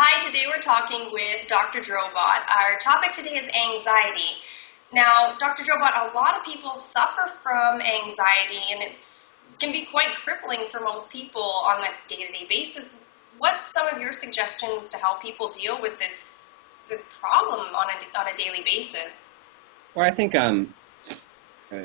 Hi, today we're talking with Dr. Drobot. Our topic today is anxiety. Now, Dr. Drobot, a lot of people suffer from anxiety, and it can be quite crippling for most people on a day-to-day basis. What's some of your suggestions to help people deal with this problem on a daily basis? Well, I think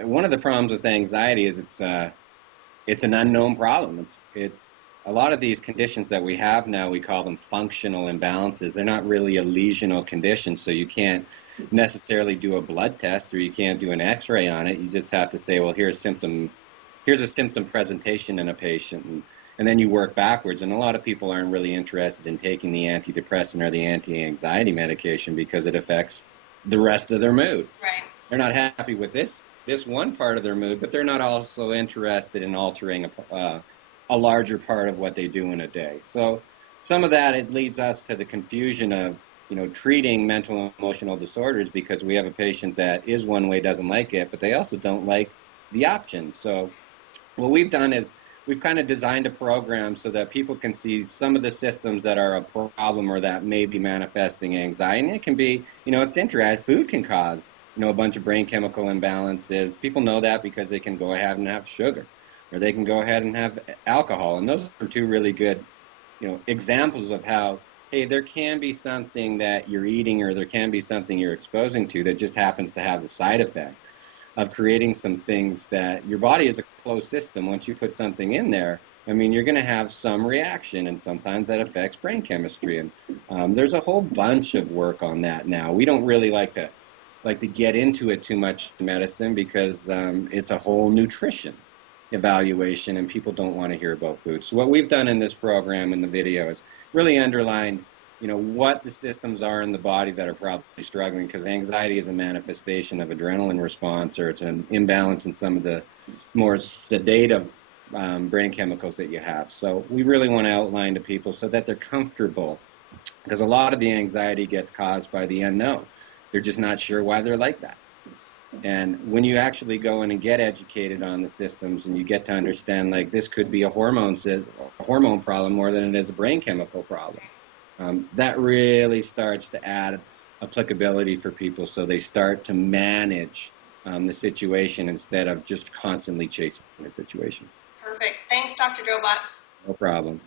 one of the problems with anxiety is it's an unknown problem. It's a lot of these conditions that we have now, we call them functional imbalances. They're not really a lesional condition, so you can't necessarily do a blood test or you can't do an X-ray on it. You just have to say, well, here's a symptom presentation in a patient, and then you work backwards. And a lot of people aren't really interested in taking the antidepressant or the anti-anxiety medication because it affects the rest of their mood. Right. They're not happy with this one part of their mood, but they're not also interested in altering a larger part of what they do in a day. So some of that, it leads us to the confusion of, treating mental and emotional disorders because we have a patient that is one way, doesn't like it, but they also don't like the options. So what we've done is we've kind of designed a program so that people can see some of the systems that are a problem or that may be manifesting anxiety. And it can be, it's interesting. Food can cause, a bunch of brain chemical imbalances. People know that because they can go ahead and have sugar, or they can go ahead and have alcohol. And those are two really good, examples of how, hey, there can be something that you're eating or there can be something you're exposing to that just happens to have the side effect of creating some things that your body is a closed system. Once you put something in there, you're going to have some reaction, and sometimes that affects brain chemistry. And there's a whole bunch of work on that now. We don't really like to get into it too much in medicine because it's a whole nutrition evaluation and people don't want to hear about food. So what we've done in this program in the video is really underlined what the systems are in the body that are probably struggling, because anxiety is a manifestation of adrenaline response, or it's an imbalance in some of the more sedative brain chemicals that you have. So we really want to outline to people so that they're comfortable, because a lot of the anxiety gets caused by the unknown. They're just not sure why they're like that. And when you actually go in and get educated on the systems and you get to understand, like, this could be a hormone problem more than it is a brain chemical problem, that really starts to add applicability for people, so they start to manage the situation instead of just constantly chasing the situation. Perfect. Thanks, Dr. Drobot. No problem.